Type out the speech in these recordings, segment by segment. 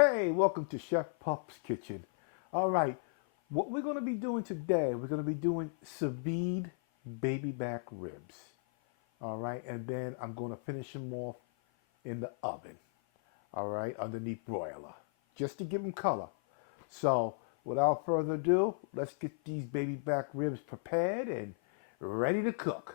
Hey, welcome to Chef Puff's Kitchen. All right, what we're going to be doing today, we're going to be doing sous vide baby back ribs. All right, and then I'm going to finish them off in the oven. All right, underneath broiler, just to give them color. So, without further ado, let's get these baby back ribs prepared and ready to cook.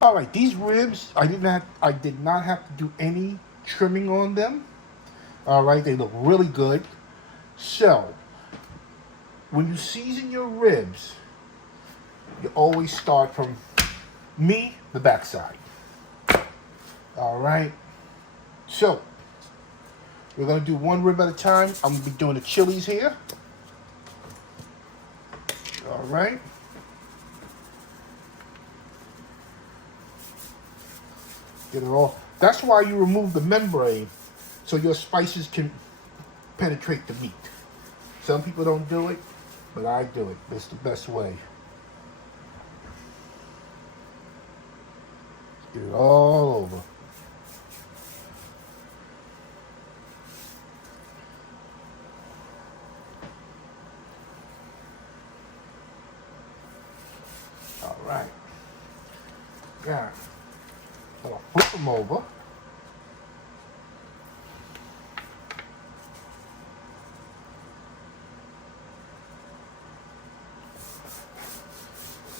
All right, these ribs, I did not have to do any trimming on them. All right, they look really good. So, when you season your ribs, you always start from the backside. All right. So, we're gonna do one rib at a time. I'm gonna be doing the chilies here. All right. Get it all. That's why you remove the membrane, so your spices can penetrate the meat. Some people don't do it, but I do it. It's the best way. Get it all over. All right. Yeah. So I'll flip them over.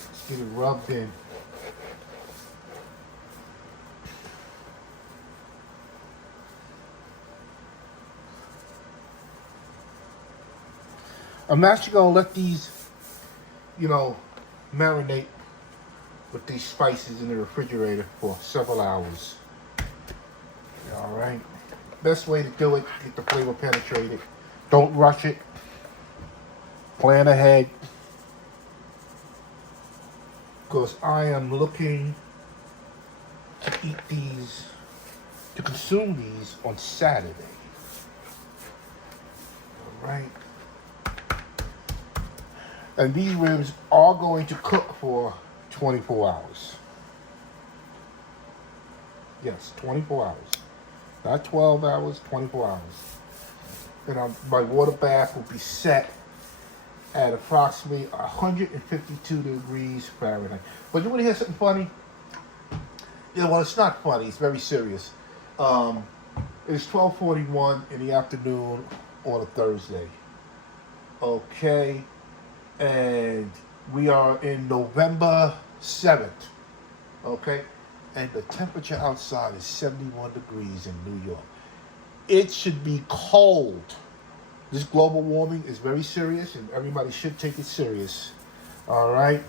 Let's get it rubbed in. I'm actually gonna let these, marinate with these spices in the refrigerator for several hours. All right. Best way to do it, get the flavor penetrated. Don't rush it. Plan ahead. Because I am looking to eat these, to consume these on Saturday. All right. And these ribs are going to cook for 24 hours. Yes, 24 hours. Not 12 hours, 24 hours. And my water bath will be set at approximately 152 degrees Fahrenheit. But you want to hear something funny? Yeah, well, it's not funny. It's very serious. It's 12:41 in the afternoon on a Thursday. Okay, and We are in November 7th, okay? And the temperature outside is 71 degrees in New York. It should be cold. This global warming is very serious, and everybody should take it serious, all right?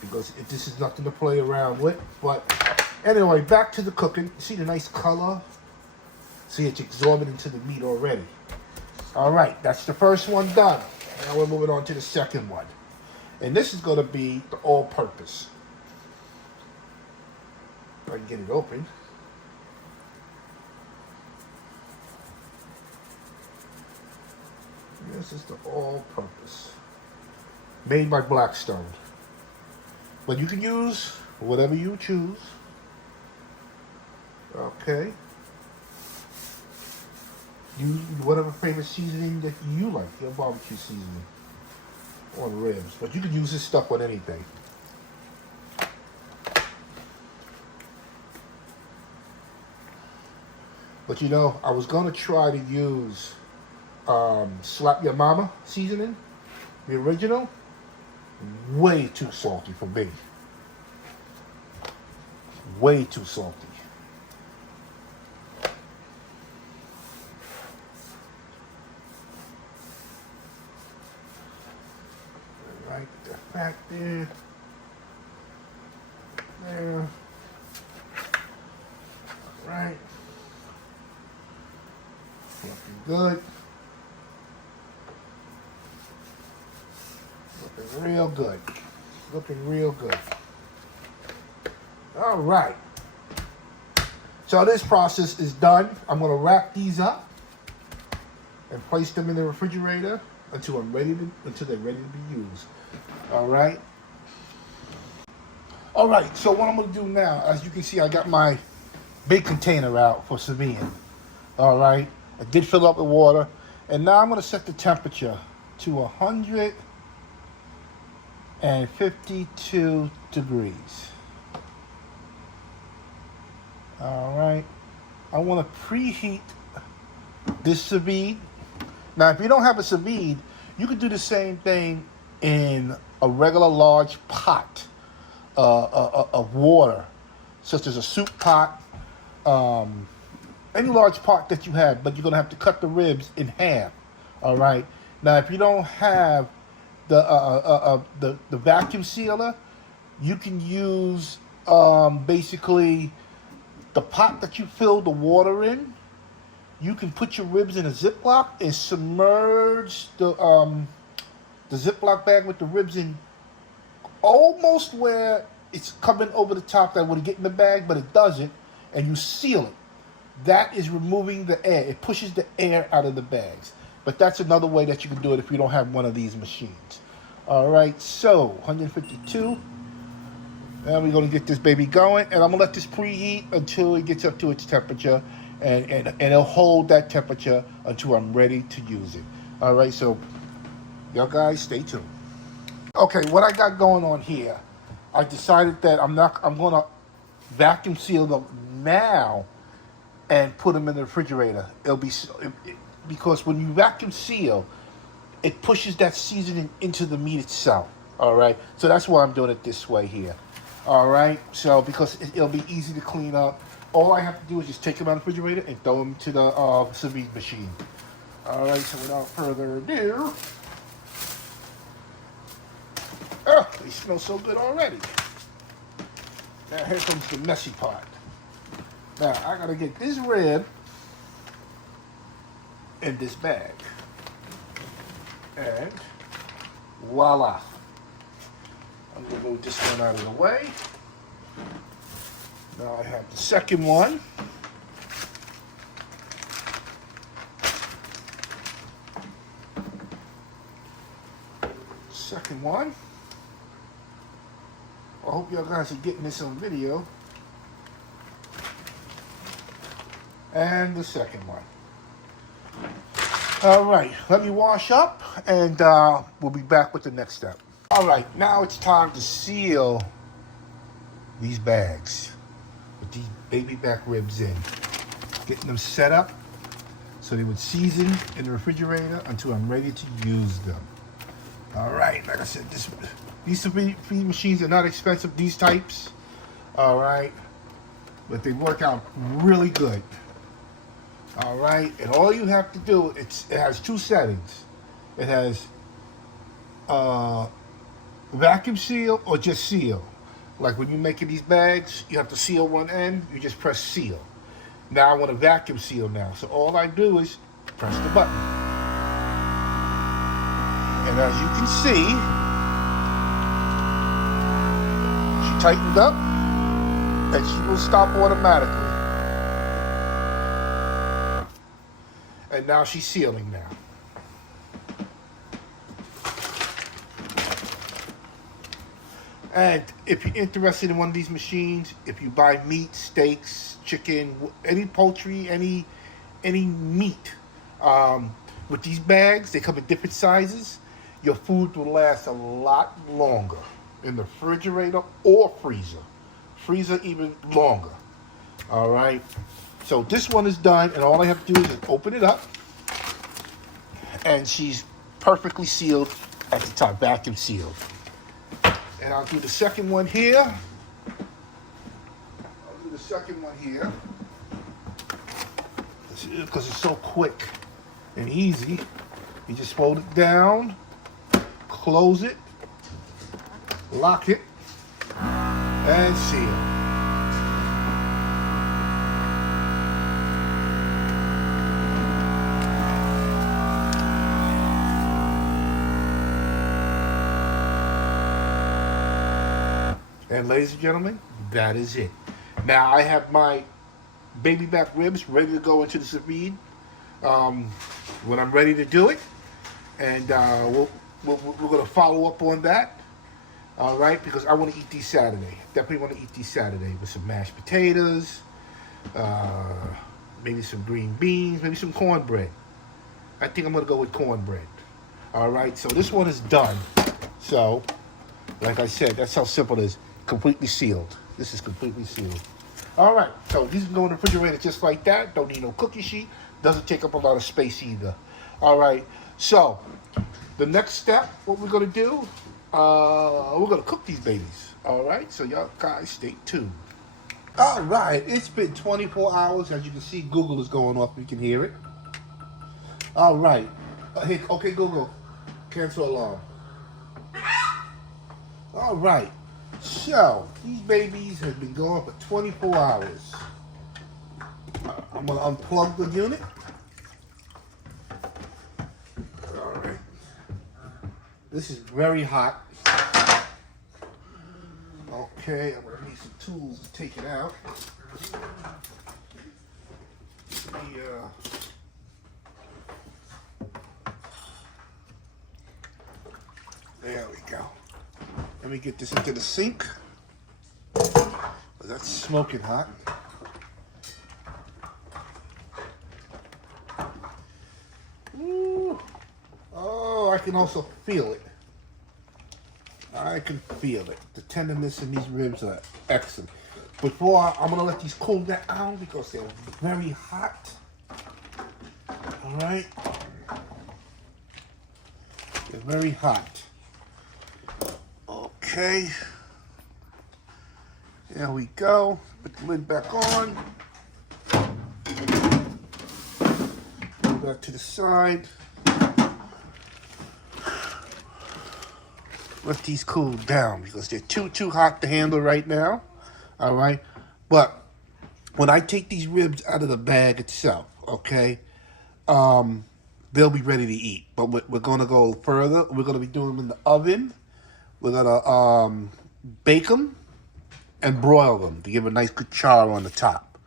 Because this is nothing to play around with. But anyway, back to the cooking. See the nice color? See, it's absorbing into the meat already. All right, that's the first one done. Now we're moving on to the second one. And this is going to be the all-purpose. If I can get it open. This is the all-purpose. Made by Blackstone. But you can use whatever you choose. Okay. Use whatever favorite seasoning that you like, your barbecue seasoning on ribs. But you can use this stuff on anything. But you know, I was going to try to use Slap Your Mama seasoning, the original. Way too salty for me. Way too salty. Right, the fat there. There. All right. Looking good. Looking real good. Looking real good. All right. So this process is done. I'm going to wrap these up and place them in the refrigerator until they're ready to be used. All right. All right. So what I'm going to do now, as you can see, I got my big container out for sous vide. All right. I did fill up the water, and now I'm going to set the temperature to 152 degrees. All right. I want to preheat this sous vide. Now, if you don't have a sous vide, you could do the same thing in a regular large pot of water, such as a soup pot, any large pot that you have, but you're going to have to cut the ribs in half. All right. Now, if you don't have the vacuum sealer, you can use basically the pot that you fill the water in. You can put your ribs in a Ziploc and submerge the Ziploc bag with the ribs in almost where it's coming over the top that would get in the bag, but it doesn't, and you seal it. That is removing the air. It pushes the air out of the bags. But that's another way that you can do it if you don't have one of these machines. All right, so 152. And we're going to get this baby going. And I'm going to let this preheat until it gets up to its temperature. And it'll hold that temperature until I'm ready to use it. All right, so y'all guys stay tuned. Okay, what I got going on here, I decided that I'm going to vacuum seal them now and put them in the refrigerator. Because when you vacuum seal, it pushes that seasoning into the meat itself. All right, so that's why I'm doing it this way here. All right, so because it'll be easy to clean up. All I have to do is just take them out of the refrigerator and throw them to the sous vide machine. All right, so without further ado, they smell so good already. Now here comes the messy part. Now I gotta get this rib in this bag, and voila! I'm gonna move this one out of the way. Now I have the second one. Second one. I hope y'all guys are getting this on video. And the second one. All right, let me wash up and we'll be back with the next step. All right, now it's time to seal these bags with these baby back ribs in. Getting them set up so they would season in the refrigerator until I'm ready to use them. All right, like I said, these sous vide machines are not expensive. These types, all right, but they work out really good. All right, and all you have to do, it has two settings. It has vacuum seal or just seal. Like when you're making these bags, you have to seal one end. You just press seal. Now I want to vacuum seal now, so all I do is press the button, and as you can see, she tightened up, and she will stop automatically. And now she's sealing now. And if you're interested in one of these machines, if you buy meat, steaks, chicken, any poultry, any meat, with these bags, they come in different sizes. Your food will last a lot longer in the refrigerator or freezer. Freezer even longer. All right. So this one is done, and all I have to do is just open it up, and she's perfectly sealed at the top, vacuum sealed. And I'll do the second one here. Because it's so quick and easy. You just fold it down, close it, lock it, and seal. And ladies and gentlemen, that is it. Now I have my baby back ribs ready to go into the sous vide when I'm ready to do it, and we're going to follow up on that. All right, because I want to eat these Saturday. Definitely want to eat these Saturday with some mashed potatoes, maybe some green beans, maybe some cornbread. I think I'm going to go with cornbread. All right, so this one is done. So, like I said, that's how simple it is. Completely sealed. This is completely sealed. All right, so these can go in the refrigerator just like that. Don't need no cookie sheet. Doesn't take up a lot of space either. All right, so the next step, what we're gonna do, we're gonna cook these babies. All right, so y'all guys stay tuned. All right, it's been 24 hours. As you can see, Google is going off. You can hear it. All right, hey, okay, Google, cancel alarm. All right. So, these babies have been going for 24 hours. I'm going to unplug the unit. All right. This is very hot. Okay, I'm going to need some tools to take it out. There we go. Let me get this into the sink. That's smoking hot. Ooh. Oh, I can also feel it. I can feel it. The tenderness in these ribs are excellent. Before, I'm gonna let these cool down because they're very hot. All right. They're very hot. Okay, there we go. Put the lid back on. Move that to the side. Let these cool down because they're too hot to handle right now. All right, but when I take these ribs out of the bag itself, okay, they'll be ready to eat. But we're gonna go further. We're gonna be doing them in the oven. We're gonna bake them and broil them to give a nice good char on the top.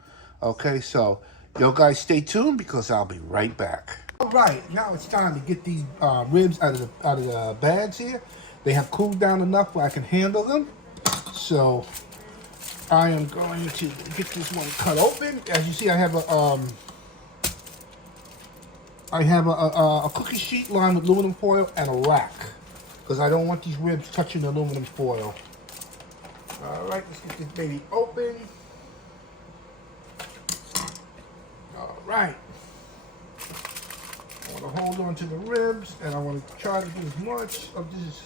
Okay, so you guys stay tuned because I'll be right back. All right, now it's time to get these ribs out of the bags here. They have cooled down enough where I can handle them. So I am going to get this one cut open. As you see, I have a cookie sheet lined with aluminum foil and a rack, because I don't want these ribs touching the aluminum foil. All right, let's get this baby open. All right. I want to hold on to the ribs, and I want to try to get as much of this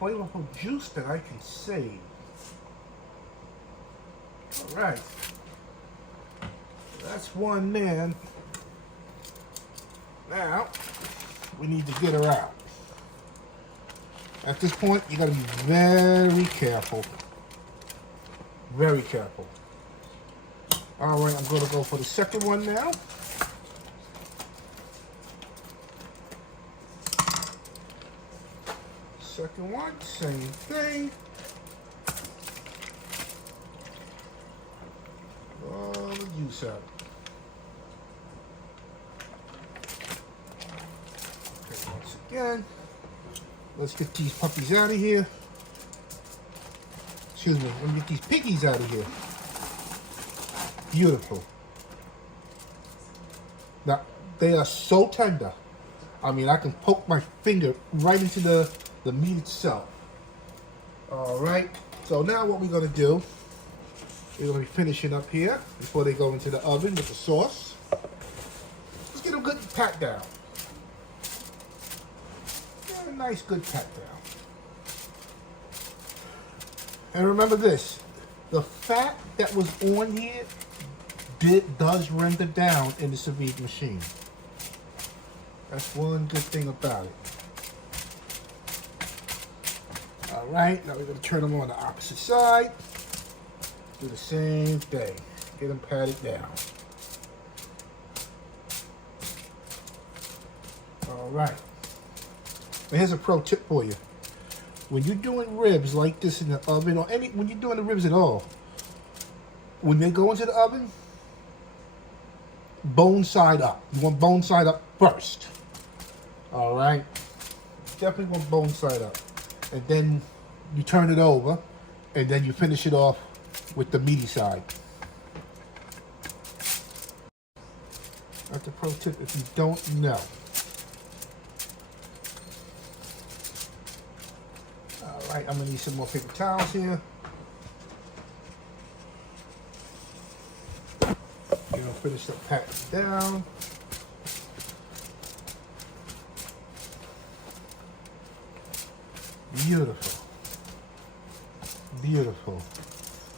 flavorful juice that I can save. All right. That's one there. Now, we need to get her out. At this point, you got to be very careful. Very careful. All right, I'm going to go for the second one now. Second one, same thing. All the juice out. Okay, once again, let's get these puppies out of here. Excuse me, let me get these piggies out of here. Beautiful. Now, they are so tender. I mean, I can poke my finger right into the meat itself. All right, so now what we're gonna do, we're gonna be finishing up here before they go into the oven with the sauce. Let's get them good pat down. Get a nice good pat down. And remember this, the fat that was on here does render down in the sous vide machine. That's one good thing about it. All right, now we're gonna turn them on the opposite side. Do the same thing. Get them patted down. All right. Now here's a pro tip for you. When you're doing ribs like this in the oven, or when you're doing the ribs at all, when they go into the oven, bone side up. You want bone side up first. All right. Definitely want bone side up. And then you turn it over, and then you finish it off with the meaty side. That's a pro tip if you don't know. All right, I'm gonna need some more paper towels here. Finish the pack down. Beautiful. Beautiful.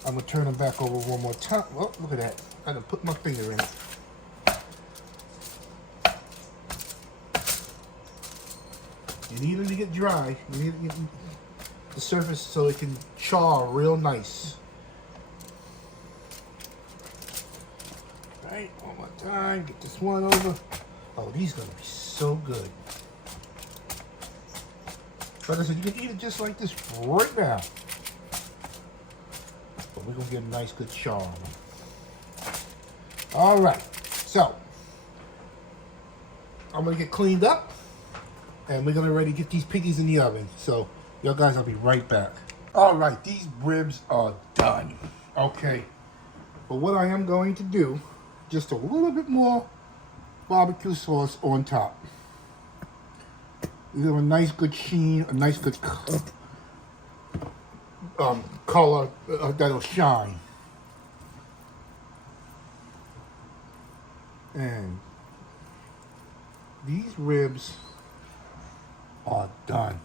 I'm gonna turn them back over one more time. Oh, look at that. I done put my finger in it. You need them to get dry. You need the surface so it can char real nice. Right, one more time. Get this one over. Oh, these are gonna be so good. Like I said, you can eat it just like this right now. But we're gonna get a nice good char on them. All right, so I'm gonna get cleaned up, and we're gonna ready to get these piggies in the oven. So, y'all guys, I'll be right back. All right, these ribs are done. Okay, but what I am going to do, just a little bit more barbecue sauce on top. You have a nice good sheen, a nice good color that'll shine. And these ribs are done.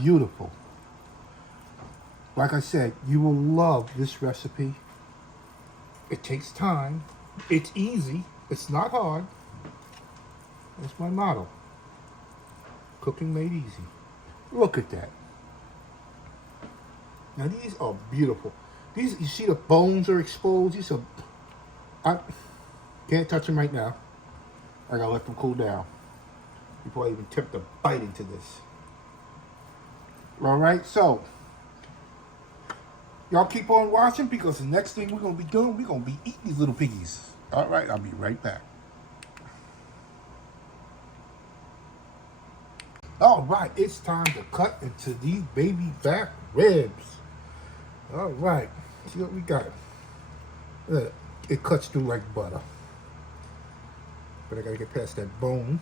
Beautiful. Like I said, you will love this recipe. It takes time. It's easy. It's not hard. That's my motto. Cooking made easy. Look at that. Now these are beautiful. These, you see the bones are exposed. These are, I can't touch them right now. I gotta let them cool down before I even attempt to bite into this. All right, so y'all keep on watching, because the next thing we're gonna be doing, we're gonna be eating these little piggies. All right, I'll be right back. All right, it's time to cut into these baby back ribs. All right, see what we got. It cuts through like butter. But I gotta get past that bone.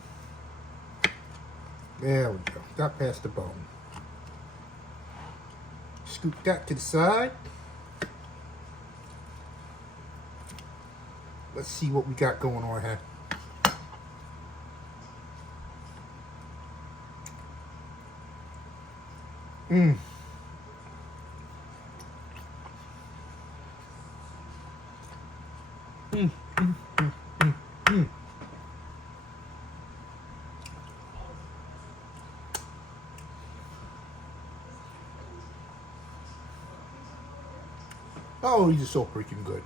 There we go, got past the bone. Scoop that to the side. Let's see what we got going on here. Mm. Mm. Mm. Mm. Mm. Mm. Oh, these are so freaking good.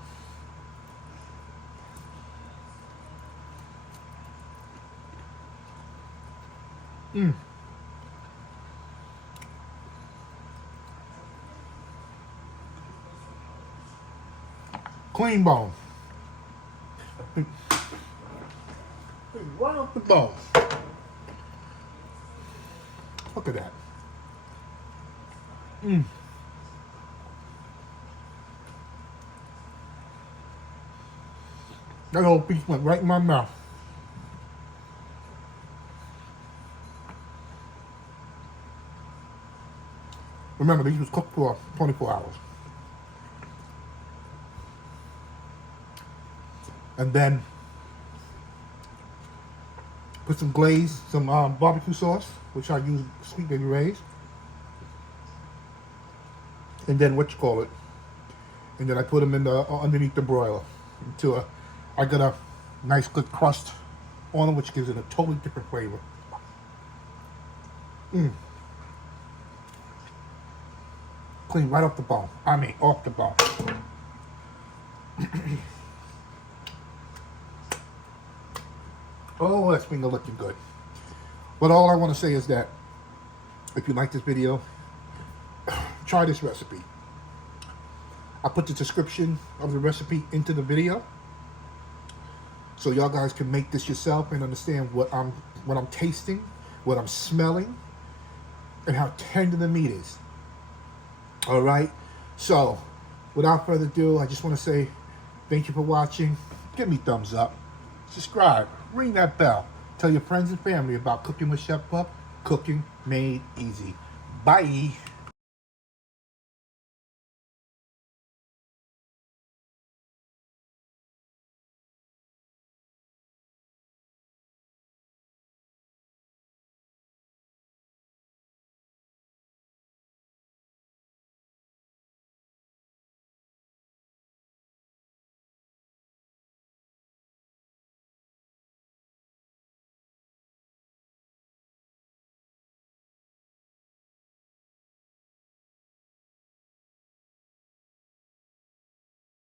Mm. Clean bone. Right off the bone. Look at that. Mm. That whole piece went right in my mouth. Remember, these was cooked for 24 hours. And then put some glaze, some barbecue sauce, which I use Sweet Baby Ray's. And then what you call it? And then I put them in the underneath the broiler until I got a nice good crust on them, which gives it a totally different flavor. Mm. Clean right off the bone. I mean, off the bone. Oh, that's finger looking good. But all I want to say is that if you like this video, try this recipe. I put the description of the recipe into the video, so y'all guys can make this yourself and understand what I'm tasting, what I'm smelling, and how tender the meat is. All right. So, without further ado, I just want to say thank you for watching. Give me thumbs up, subscribe, ring that bell, tell your friends and family about Cooking with Chef Pup. Cooking made easy. Bye.